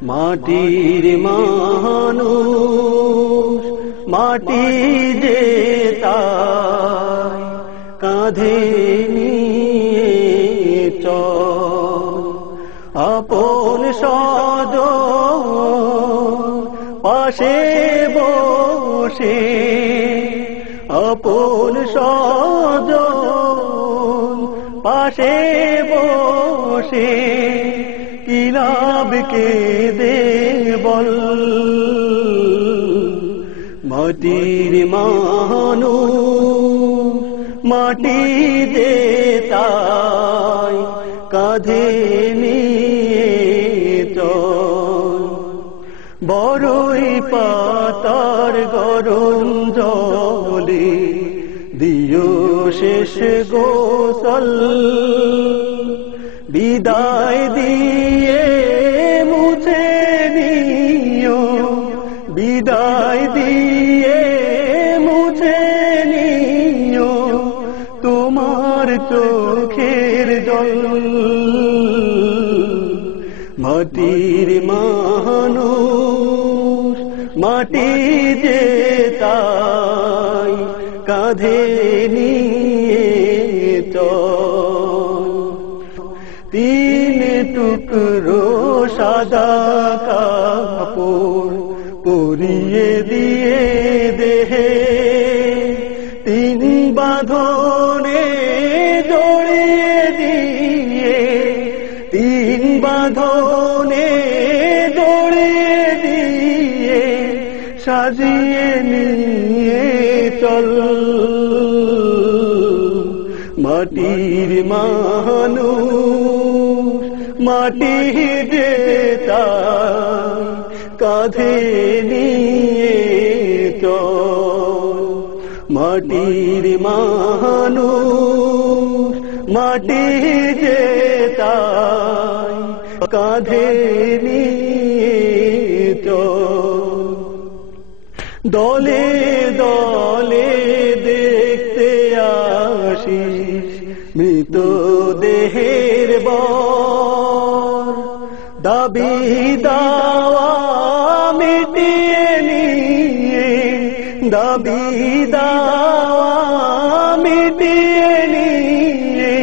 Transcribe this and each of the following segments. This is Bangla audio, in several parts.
মাটির মানুষ মাটি যে তাই কাঁধে নিয়ে চল আপন স্বজন পাশে বসে আপন স্বজন পাশে বসে কি লাভ কেঁদে বল মাটির মানুষ মাটি দে তাই কাঁধে নিয়ে চল বড়ই পাতার গরম জলে দিও শেষ গোসল বিদায় দিয়ে মুছে নিও বিদায় দিয়ে মুছে নিও তোমার চোখের জল মাটির মানুষ মাটি যে তাই কাঁধে নিয়ে চল তিন টুকরো সাদা কাপড় পরিয়ে দিয়ে দেহে তিন বাঁধনে জড়িয়ে দিয়ে তিন বাঁধনে জড়িয়ে দিয়ে সাজিয়ে নিয়ে চল মাটির মানুষ মাটি যে তাই কাঁধে নিয়ে চল মাটির মানুষ মাটি যে তাই কাঁধে নিয়ে চল দলে দলে দেখতে আসিস মৃতদেহের বর দাবি দাওয়া মিটিয়ে নিয়ে দাবি দাওয়া মিটিয়ে নিয়ে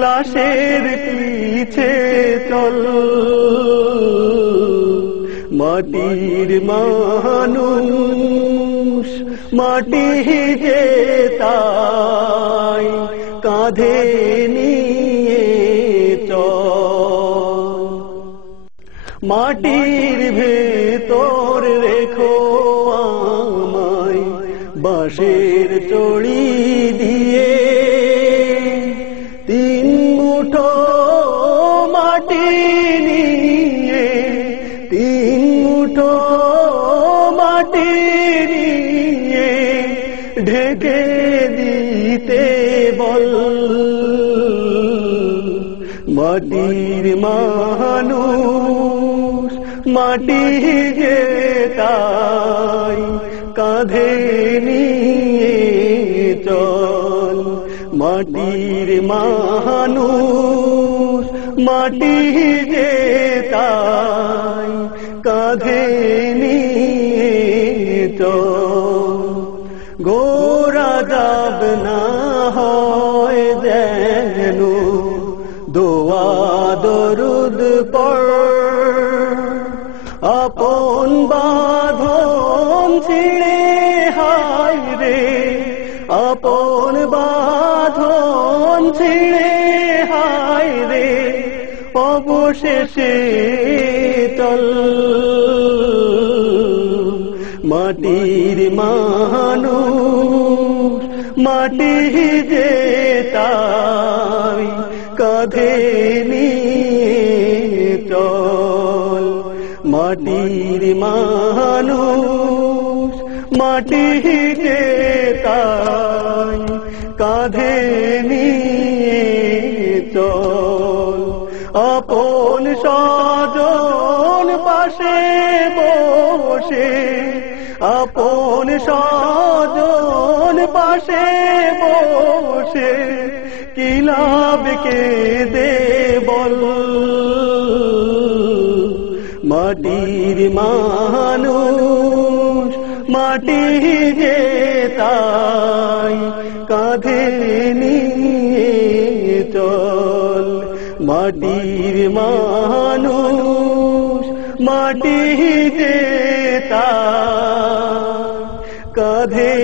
লাশের পিছে চল মাটির মানুষ মাটি যে তাই কাঁধে নিয়ে চল মাটির ভেতর রেখো আমায় বাঁশের চড়ি দিয়ে তিন মুঠো মাটি নিয়ে তিন মুঠো মাটি নিয়ে ঢেকে দিতে বল মাটির মানুষ মাটি যে তাই কাঁধে নিয়ে চল মাটির মানুষ মাটি যে তাই কাঁধে নিয়ে চল গোরা যাব না হয় যেন দোয়া দরুদ পড় আপন বাঁধন ছিঁড়ে হায় রে আপন বাঁধন ছিঁড়ে হায় রে অবশেষে চল মাটির মানুষ মাটি যে তাই কাঁধে নিয়ে চল মাটির মানুষ মাটি যে তাই কাঁধে নিয়ে চল আপন স্বজন পাশে বসে আপন স্বজন পাশে বসে কি লাভ কেঁদে বল মাটির মানুষ মাটি যে তাই কাঁধে নিয়ে চল। মাটির মানুষ মাটি যে তাই কাঁধে